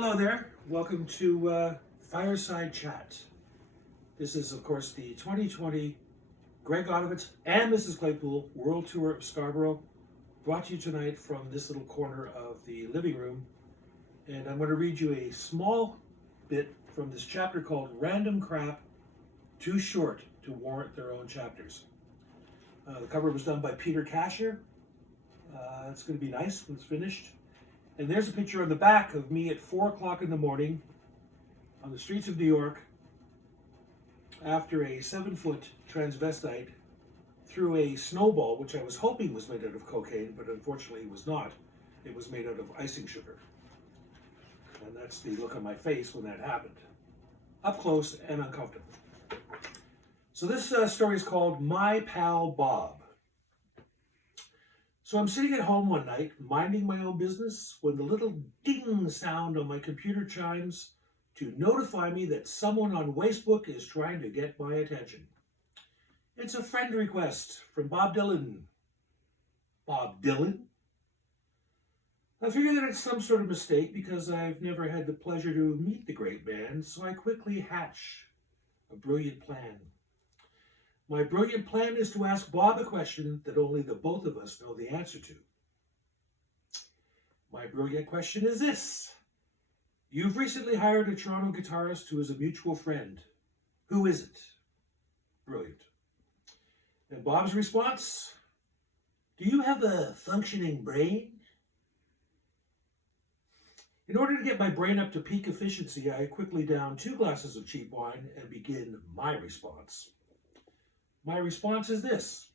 Hello there. Welcome to Fireside Chat. This is, of course, the 2020 Greg Otovitz and Mrs Claypool World Tour of Scarborough, brought to you tonight from this little corner of the living room. And I'm going to read you a small bit from this chapter called Random Crap, Too Short to Warrant Their Own Chapters. The cover was done by Peter Cashier. It's going to be nice when it's finished. And there's a picture on the back of me at 4 o'clock in the morning on the streets of New York after a 7-foot transvestite threw a snowball, which I was hoping was made out of cocaine, but unfortunately it was not. It was made out of icing sugar. And that's the look on my face when that happened. Up close and uncomfortable. So this story is called My Pal Bob. So I'm sitting at home one night, minding my own business, when the little ding sound on my computer chimes to notify me that someone on Facebook is trying to get my attention. It's a friend request from Bob Dylan. Bob Dylan? I figure that it's some sort of mistake because I've never had the pleasure to meet the great man, so I quickly hatch a brilliant plan. My brilliant plan is to ask Bob a question that only the both of us know the answer to. My brilliant question is this. You've recently hired a Toronto guitarist who is a mutual friend. Who is it? Brilliant. And Bob's response? Do you have a functioning brain? In order to get my brain up to peak efficiency, I quickly down 2 glasses of cheap wine and begin my response. My response is this.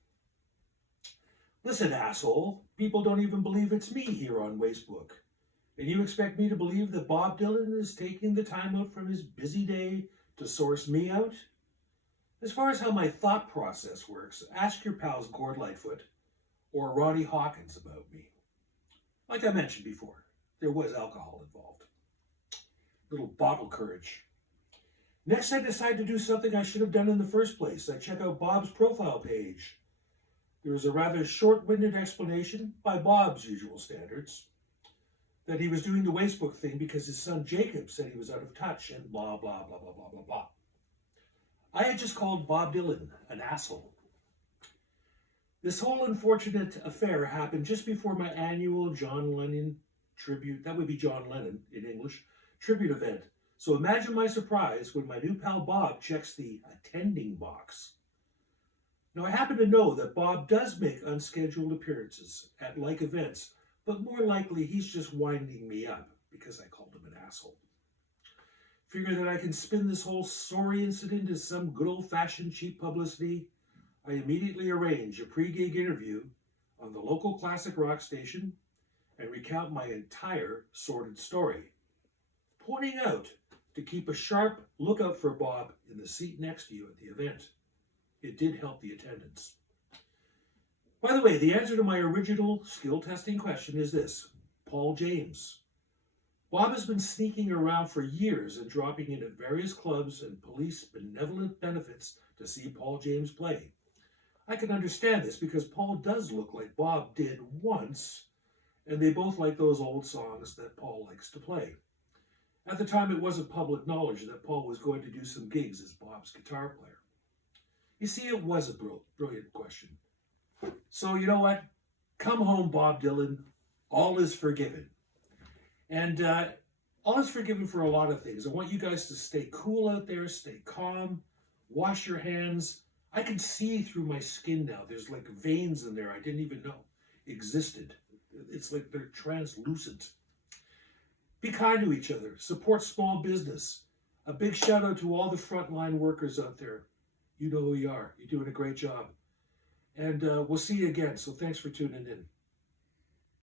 Listen, asshole, people don't even believe it's me here on Facebook. And you expect me to believe that Bob Dylan is taking the time out from his busy day to source me out? As far as how my thought process works, ask your pals Gord Lightfoot or Ronnie Hawkins about me. Like I mentioned before, there was alcohol involved. Little bottle courage. Next, I decide to do something I should have done in the first place. I check out Bob's profile page. There is a rather short-winded explanation, by Bob's usual standards, that he was doing the Facebook thing because his son Jacob said he was out of touch and blah, blah, blah, blah, blah, blah, blah. I had just called Bob Dylan an asshole. This whole unfortunate affair happened just before my annual John Lennon tribute, that would be John Lennon in English, tribute event. So imagine my surprise when my new pal Bob checks the attending box. Now I happen to know that Bob does make unscheduled appearances at like events, but more likely he's just winding me up because I called him an asshole. Figure that I can spin this whole sorry incident as some good old-fashioned cheap publicity. I immediately arrange a pre-gig interview on the local classic rock station and recount my entire sordid story, pointing out to keep a sharp lookout for Bob in the seat next to you at the event. It did help the attendance. By the way, the answer to my original skill testing question is this. Paul James. Bob has been sneaking around for years and dropping in at various clubs and police benevolent benefits to see Paul James play. I can understand this because Paul does look like Bob did once, and they both like those old songs that Paul likes to play. At the time, it wasn't public knowledge that Paul was going to do some gigs as Bob's guitar player. You see, it was a brilliant question. So, you know what? Come home, Bob Dylan. All is forgiven. And all is forgiven for a lot of things. I want you guys to stay cool out there, stay calm, wash your hands. I can see through my skin now. There's like veins in there I didn't even know existed. It's like they're translucent. Be kind to each other. Support small business. A big shout out to all the frontline workers out there. You know who you are. You're doing a great job. And we'll see you again. So thanks for tuning in.